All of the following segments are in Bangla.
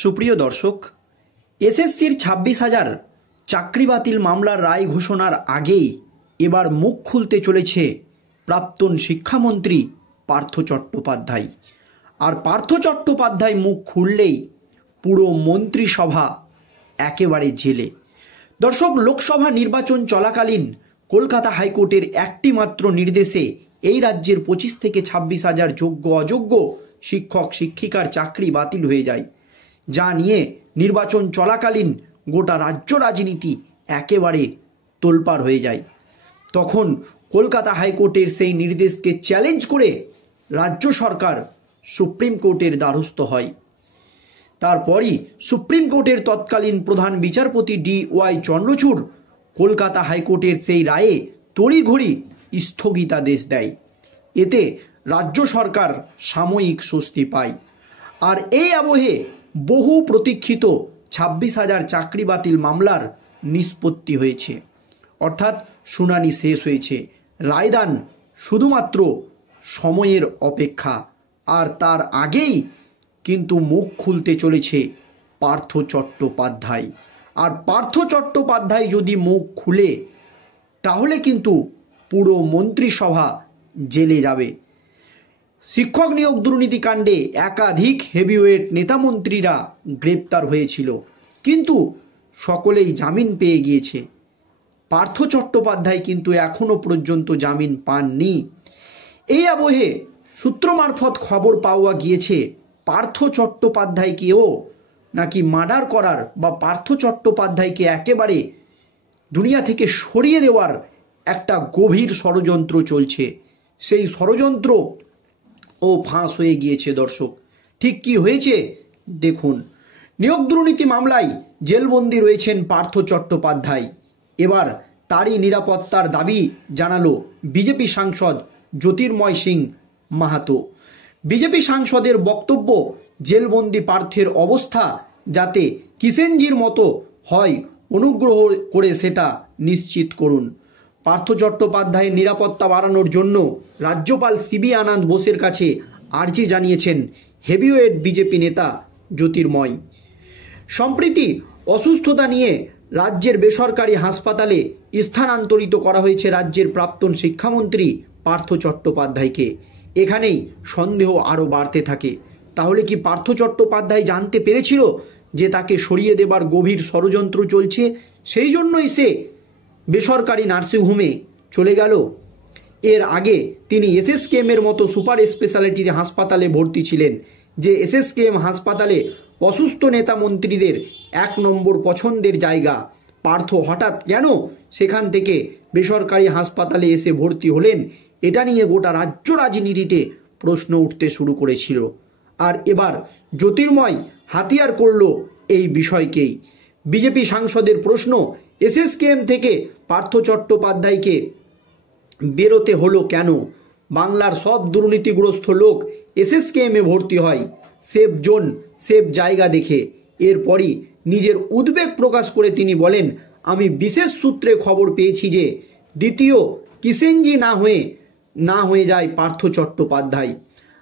সুপ্রিয় দর্শক, এসএসসির 26,000 চাকরি বাতিল মামলার রায় ঘোষণার আগেই এবার মুখ খুলতে চলেছে প্রাক্তন শিক্ষামন্ত্রী পার্থ চট্টোপাধ্যায়। আর পার্থ চট্টোপাধ্যায় মুখ খুললেই পুরো মন্ত্রিসভা একেবারে জেলে। দর্শক, লোকসভা নির্বাচন চলাকালীন কলকাতা হাইকোর্টের একটি মাত্র নির্দেশে এই রাজ্যের 25 থেকে 26,000 যোগ্য অযোগ্য শিক্ষক শিক্ষিকার চাকরি বাতিল হয়ে যায়, যা নিয়ে নির্বাচন চলাকালীন গোটা রাজ্য রাজনীতি একেবারে তোলপাড় হয়ে যায়। তখন কলকাতা হাইকোর্টের সেই নির্দেশকে চ্যালেঞ্জ করে রাজ্য সরকার সুপ্রিম কোর্টের দ্বারস্থ হয়। তারপরই সুপ্রিম কোর্টের তৎকালীন প্রধান বিচারপতি DY চন্দ্রচূড় কলকাতা হাইকোর্টের সেই রায়ে তড়িঘড়ি স্থগিতাদেশ দেয়। এতে রাজ্য সরকার সাময়িক স্বস্তি পায়। আর এই আবহে বহু প্রতীক্ষিত 26,000 চাকরি বাতিল মামলার নিষ্পত্তি হয়েছে, অর্থাৎ শুনানি শেষ হয়েছে। রায়দান শুধুমাত্র সময়ের অপেক্ষা। আর তার আগেই কিন্তু মুখ খুলতে চলেছে পার্থ চট্টোপাধ্যায়। আর পার্থ চট্টোপাধ্যায় যদি মুখ খুলে তাহলে কিন্তু পুরো মন্ত্রিসভা জেলে যাবে। শিক্ষক নিয়োগ দুর্নীতিকাণ্ডে একাধিক হেভিওয়েট নেতামন্ত্রীরা গ্রেপ্তার হয়েছিল, কিন্তু সকলেই জামিন পেয়ে গিয়েছে। পার্থ চট্টোপাধ্যায় কিন্তু এখনও পর্যন্ত জামিন পাননি। এই আবহে সূত্র মারফত খবর পাওয়া গিয়েছে পার্থ চট্টোপাধ্যায়কেও নাকি মার্ডার করার বা পার্থ চট্টোপাধ্যায়কে একেবারে দুনিয়া থেকে সরিয়ে দেওয়ার একটা গভীর ষড়যন্ত্র চলছে। সেই ষড়যন্ত্র ফাঁস হয়ে গিয়েছে। দর্শক, ঠিক কি হয়েছে দেখুন। নিয়োগ দুর্নীতি মামলায় জেলবন্দি রয়েছেন পার্থ চট্টোপাধ্যায়। এবার তারই নিরাপত্তার দাবি জানালো বিজেপি সাংসদ জ্যোতির্ময় সিং মাহাতো। বিজেপি সাংসদের বক্তব্য, জেলবন্দি পার্থের অবস্থা যাতে কিষেনজির মতো হয় অনুগ্রহ করে সেটা নিশ্চিত করুন। পার্থ চট্টোপাধ্যায়ের নিরাপত্তা বাড়ানোর জন্য রাজ্যপাল CB আনন্দ বোসের কাছে আর্জি জানিয়েছেন হেভিওয়েট বিজেপি নেতা জ্যোতির্ময়। সম্প্রতি অসুস্থতা নিয়ে রাজ্যের বেসরকারি হাসপাতালে স্থানান্তরিত করা হয়েছে রাজ্যের প্রাক্তন শিক্ষামন্ত্রী পার্থ চট্টোপাধ্যায়কে। এখানেই সন্দেহ আরও বাড়তে থাকে। তাহলে কি পার্থ চট্টোপাধ্যায় জানতে পেরেছিল যে তাকে সরিয়ে দেবার গভীর ষড়যন্ত্র চলছে? সেই জন্যই সে বেসরকারি নার্সিংহোমে চলে গেল। এর আগে তিনি SSKM-এর মতো সুপার স্পেশালিটি হাসপাতালে ভর্তি ছিলেন, যে SSKM হাসপাতালে অসুস্থ নেতা মন্ত্রীদের 1 নম্বর পছন্দের জায়গা। পার্থ হঠাৎ কেন সেখান থেকে বেসরকারি হাসপাতালে এসে ভর্তি হলেন, এটা নিয়ে গোটা রাজ্য রাজনীতিতে প্রশ্ন উঠতে শুরু করেছিল। আর এবার জ্যোতির্ময় হাতিয়ার করল এই বিষয়কেই। বিজেপি সাংসদের প্রশ্ন, SSKM থেকে পার্থ চট্টোপাধ্যায়কে বেরোতে হলো কেন? বাংলার সব দুর্নীতিগ্রস্ত লোক SSKM-এ ভর্তি হয় সেফ জোন, সেফ জায়গা দেখে। এরপরই নিজের উদ্বেগ প্রকাশ করে তিনি বলেন, আমি বিশেষ সূত্রে খবর পেয়েছি যে দ্বিতীয় কিষেনজি না হয়ে যায় পার্থ চট্টোপাধ্যায়।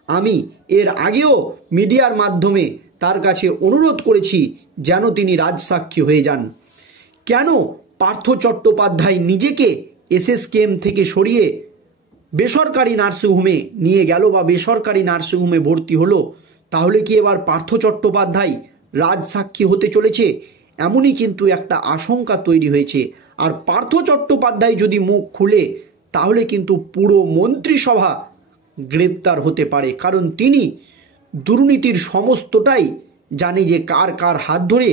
আমি এর আগেও মিডিয়ার মাধ্যমে তার কাছে অনুরোধ করেছি যেন তিনি রাজসাক্ষী হয়ে যান। কেন পার্থ চট্টোপাধ্যায় নিজেকে SSKM থেকে সরিয়ে বেসরকারি নার্সিংহোমে নিয়ে গেল বা বেসরকারি নার্সিংহোমে ভর্তি হলো? তাহলে কি এবার পার্থ চট্টোপাধ্যায় রাজসাক্ষী হতে চলেছে? এমনই কিন্তু একটা আশঙ্কা তৈরি হয়েছে। আর পার্থ চট্টোপাধ্যায় যদি মুখ খুলে তাহলে কিন্তু পুরো মন্ত্রিসভা গ্রেপ্তার হতে পারে, কারণ তিনি দুর্নীতির সমস্তটাই জানে যে কার কার হাত ধরে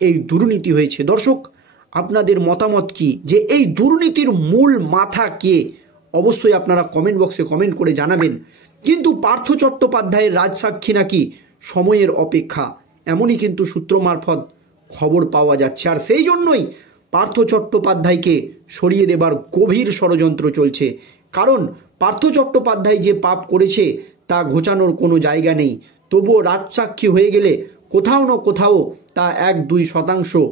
এই দুর্নীতি হয়েছে। দর্শক, আপনাদের মতামত কি যে এই দুর্নীতির মূল মাথা কে? অবশ্যই আপনারা কমেন্ট বক্সে কমেন্ট করে জানাবেন। কিন্তু পার্থ চট্টোপাধ্যায়ের রাজসাক্ষী নাকি সময়ের অপেক্ষা, এমনই কিন্তু সূত্র মারফত খবর পাওয়া যাচ্ছে। আর সেই জন্যই পার্থ চট্টোপাধ্যায়কে সরিয়ে দেবার গভীর ষড়যন্ত্র চলছে। কারণ পার্থ চট্টোপাধ্যায় যে পাপ করেছে তা ঘোচানোর কোনো জায়গা নেই। তবুও রাজসাক্ষী হয়ে গেলে কোথাও না কোথাও তা 1-2%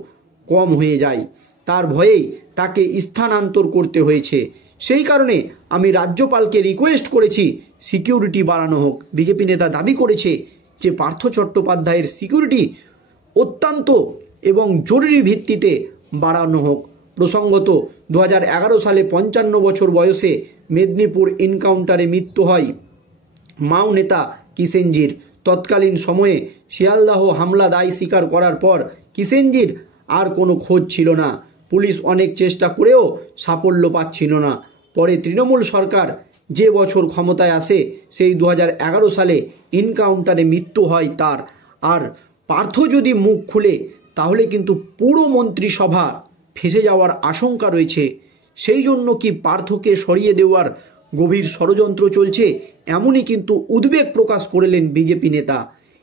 কম হয়ে যায়। তার ভয়েই তাকে স্থানান্তর করতে হয়েছে। সেই কারণে আমি রাজ্যপালকে রিকোয়েস্ট করেছি সিকিউরিটি বাড়ানো হোক। বিজেপি নেতা দাবি করেছে যে পার্থ চট্টোপাধ্যায়ের সিকিউরিটি অত্যন্ত এবং জরুরি ভিত্তিতে বাড়ানো হোক। প্রসঙ্গত 2011 সালে 55 বছর বয়সে মেদিনীপুর এনকাউন্টারে মৃত্যু হয় মাও নেতা কিষেনজির। তৎকালীন সময়ে শিয়ালদাহ হামলা দায় স্বীকার করার পর কিষেনজির আর কোনো খোঁজ ছিল না। পুলিশ অনেক চেষ্টা করেও সাফল্য পাচ্ছিল না। পরে তৃণমূল সরকার যে বছর ক্ষমতায় আসে সেই 2011 সালে এনকাউন্টারে মৃত্যু হয় তার। আর পার্থ যদি মুখ খুলে তাহলে কিন্তু পুরো মন্ত্রিসভা ফেঁসে যাওয়ার আশঙ্কা রয়েছে। সেই জন্য কি পার্থকে সরিয়ে দেওয়ার গভীর ষড়যন্ত্র চলছে, এমনই কিন্তু উদ্বেগ প্রকাশ করলেন বিজেপি নেতা।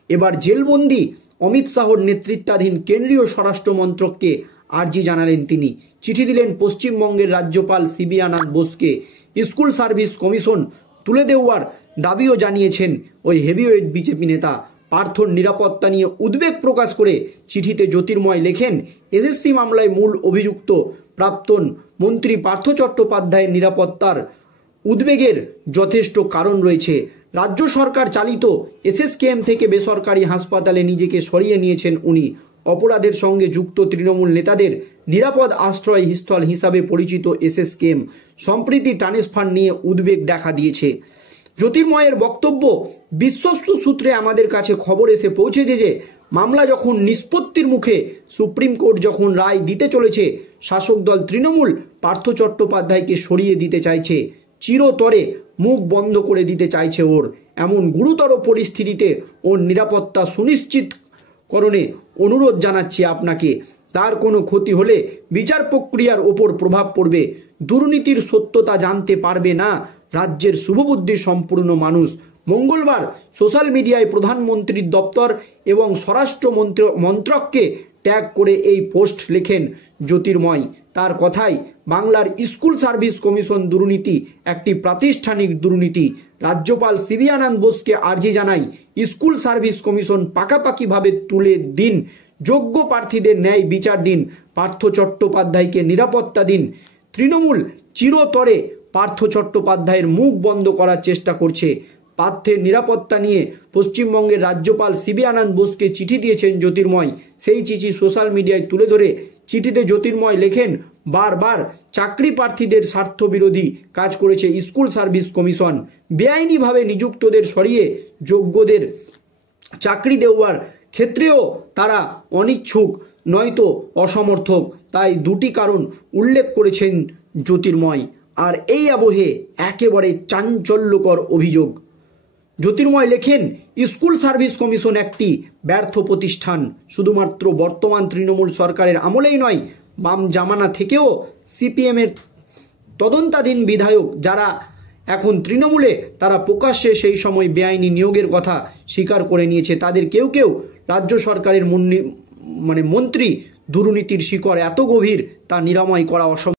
এবার জেলবন্দি অমিত শাহর নেতৃত্বাধীন কেন্দ্রীয় স্বরাষ্ট্র মন্ত্রককে আর্জি জানালেন তিনি। চিঠি দিলেন পশ্চিমবঙ্গের রাজ্যপাল সিবি আনন্দ বোসকে। স্কুল সার্ভিস কমিশন তুলে দেওয়ার দাবিও জানিয়েছেন ওই হেভিওয়েট বিজেপি নেতা। পার্থর নিরাপত্তা নিয়ে উদ্বেগ প্রকাশ করে চিঠিতে জ্যোতির্ময় লেখেন, এসএসসি মামলায় মূল অভিযুক্ত প্রাক্তন মন্ত্রী পার্থ চট্টোপাধ্যায়ের নিরাপত্তার উদ্বেগের যথেষ্ট কারণ রয়েছে। রাজ্য সরকার চালিত এসএসকেএম থেকে বেসরকারি হাসপাতালে নিজেকে সরিয়ে নিয়েছেন উনি। অপরাধের সঙ্গে যুক্ত তৃণমূল নেতাদের নিরাপদ আশ্রয় স্থল হিসাবে পরিচিত এসএসকেএম সম্প্রতি ট্রান্সফার নিয়ে উদ্বেগ দেখা দিয়েছে। জ্যোতির্ময়ের বক্তব্য, বিশ্বস্ত সূত্রে আমাদের কাছে খবর এসে পৌঁছেছে যে মামলা যখন নিষ্পত্তির মুখে, সুপ্রিম কোর্ট যখন রায় দিতে চলেছে, শাসক দল তৃণমূল পার্থ চট্টোপাধ্যায়কে সরিয়ে দিতে চাইছে, চিরতরে মুখ বন্ধ করে দিতে চাইছে ওর। এমন গুরুতর পরিস্থিতিতে ওর নিরাপত্তা সুনিশ্চিতকরণে অনুরোধ জানাচ্ছি আপনাকে। তার কোনো ক্ষতি হলে বিচার প্রক্রিয়ার ওপর প্রভাব পড়বে। দুর্নীতির সত্যতা জানতে পারবে না রাজ্যের শুভবুদ্ধি সম্পূর্ণ মানুষ। মঙ্গলবার সোশ্যাল মিডিয়ায় প্রধানমন্ত্রীর দপ্তর এবং স্বরাষ্ট্র মন্ত্রককে ট্যাগ করে এই পোস্ট লেখেন জ্যোতির্ময়। তার কথায়, বাংলার স্কুল সার্ভিস কমিশন দুর্নীতি একটি প্রাতিষ্ঠানিক দুর্নীতি। রাজ্যপাল সিবি আনন্দ বোসকে আর্জি জানাই, স্কুল সার্ভিস কমিশন পাকাপাকিভাবে তুলে দিন, যোগ্য প্রার্থীদের ন্যায় বিচার দিন, পার্থ চট্টোপাধ্যায়কে নিরাপত্তা দিন। তৃণমূল চিরতরে পার্থ চট্টোপাধ্যায়ের মুখ বন্ধ করার চেষ্টা করছে। পার্থের নিরাপত্তা নিয়ে পশ্চিমবঙ্গের রাজ্যপাল সিবি আনন্দ বোসকে চিঠি দিয়েছেন জ্যোতির্ময়। সেই চিঠি সোশ্যাল মিডিয়ায় তুলে ধরে চিঠিতে জ্যোতির্ময় লেখেন, বারবার চাকরি প্রার্থীদের স্বার্থ বিরোধী কাজ করেছে স্কুল সার্ভিস কমিশন। বেআইনিভাবে নিযুক্তদের সরিয়ে যোগ্যদের চাকরি দেওয়ার ক্ষেত্রেও তারা অনিচ্ছুক নয়তো অসমর্থক। তাই দুটি কারণ উল্লেখ করেছেন জ্যোতির্ময়। আর এই আবহে একেবারে চাঞ্চল্যকর অভিযোগ। জ্যোতির্ময় লেখেন, স্কুল সার্ভিস কমিশন একটি ব্যর্থ প্রতিষ্ঠান। শুধুমাত্র বর্তমান তৃণমূল সরকারের আমলেই নয়, বাম জামানা থেকেও সিপিএমের তদন্তাধীন বিধায়ক যারা এখন তৃণমূলে, তারা প্রকাশ্যে সেই সময় বেআইনি নিয়োগের কথা স্বীকার করে নিয়েছে। তাদের কেউ কেউ রাজ্য সরকারের মন্ত্রী। দুর্নীতির শিকড় এত গভীর তা নিরাময় করা অসম্ভব।